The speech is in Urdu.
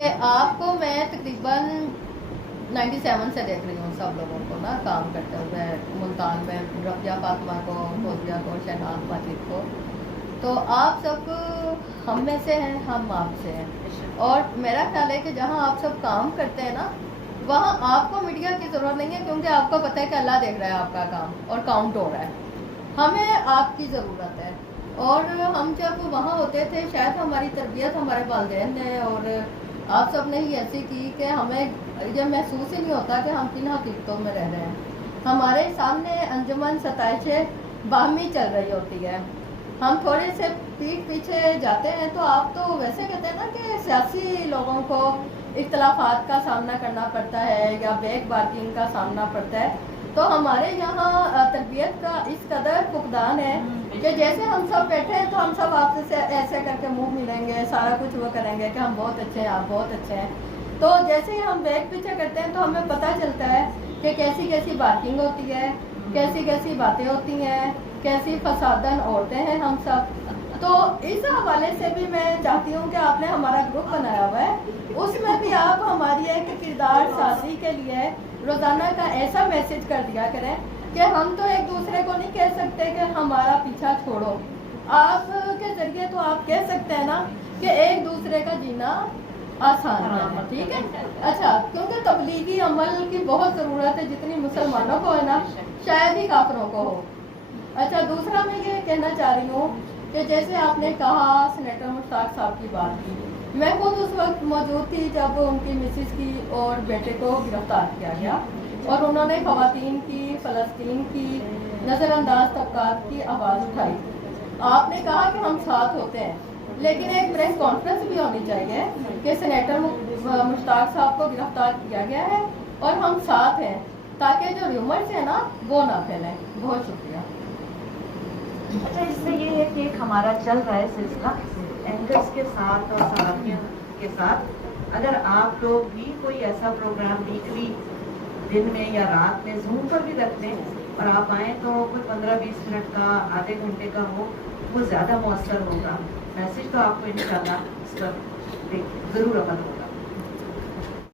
آپ کو میں تقریباً 97 سے دیکھ رہی ہوں سب لوگوں کو نا کام کرتے ہوئے ملتان میں، رفیہ فاطمہ کو، فوزیہ کو، شہناز ماجد کو. تو آپ سب ہم میں سے ہیں، ہم آپ سے ہیں. اور میرا خیال ہے کہ جہاں آپ سب کام کرتے ہیں نا وہاں آپ کو میڈیا کی ضرورت نہیں ہے، کیونکہ آپ کو پتہ ہے کہ اللہ دیکھ رہا ہے آپ کا کام اور کاؤنٹ ہو رہا ہے. ہمیں آپ کی ضرورت ہے. اور ہم جب وہاں ہوتے تھے شاید ہماری تربیت ہمارے والدین نے اور آپ سب نے ہی ایسی کی کہ ہمیں یہ محسوس ہی نہیں ہوتا کہ ہم کن حقیقتوں میں رہ رہے ہیں. ہمارے سامنے انجمن ستائشیں باہمی چل رہی ہوتی ہے. ہم تھوڑے سے پیٹھ پیچھے جاتے ہیں تو آپ تو ویسے کہتے ہیں نا کہ سیاسی لوگوں کو اختلافات کا سامنا کرنا پڑتا ہے یا بیک بارگنگ کا سامنا پڑتا ہے. تو ہمارے یہاں تربیت کا اس قدر فقدان ہے کہ جیسے ہم سب بیٹھے ہیں تو ہم سب آپ سے ایسے کر کے منہ ملیں گے، سارا کچھ وہ کریں گے کہ ہم بہت اچھے ہیں، آپ بہت اچھے ہیں. تو جیسے ہی ہم بیک پیچھے کرتے ہیں تو ہمیں پتہ چلتا ہے کہ کیسی کیسی بارکنگ ہوتی ہے، کیسی کیسی باتیں ہوتی ہیں، کیسی فسادن عورتیں ہیں ہم سب. تو اس حوالے سے بھی میں چاہتی ہوں کہ آپ نے ہمارا گروپ بنایا ہوا ہے، اس میں بھی آپ ہماری ایک کردار سازی کے لیے روزانہ کا ایسا میسج کر دیا کریں کہ ہم تو ایک دوسرے کو نہیں کہہ سکتے کہ ہمارا پیچھا چھوڑو. آپ کے ذریعے تو آپ کہہ سکتے ہیں نا کہ ایک دوسرے کا جینا آسان ہے. ٹھیک ہے، اچھا، کیونکہ تبلیغی عمل کی بہت ضرورت ہے، جتنی مسلمانوں کو ہے نا شاید ہی کافروں کو ہو. اچھا، دوسرا میں یہ کہنا چاہ رہی ہوں کہ جیسے آپ نے کہا سینیٹر مشتاق صاحب کی بات کی، میں خود اس وقت موجود تھی جب ان کی مسز کی اور بیٹے کو گرفتار کیا گیا اور انہوں نے خواتین کی، فلسطین کی، نظر انداز طبقات کی آواز اٹھائی. آپ نے کہا کہ ہم ساتھ ہوتے ہیں، لیکن ایک پریس کانفرنس بھی ہونی چاہیے کہ سینیٹر مشتاق صاحب کو گرفتار کیا گیا ہے اور ہم ساتھ ہیں، تاکہ جو ریومرز ہیں نا وہ نہ پھیلیں. بہت شکریہ. اچھا، اس میں یہ ہے کہ ایک ہمارا چل رہا ہے سلسلہ اینکرز کے ساتھ اور صحافیوں کے ساتھ. اگر آپ لوگ بھی کوئی ایسا پروگرام ویکلی دن میں یا رات میں زوم پر بھی رکھتے ہیں اور آپ آئیں تو کوئی 15-20 منٹ کا، آدھے گھنٹے کا ہو، وہ زیادہ مؤثر ہوگا. میسج تو آپ کو انشاءاللہ اس پر ضرور عمل ہوگا.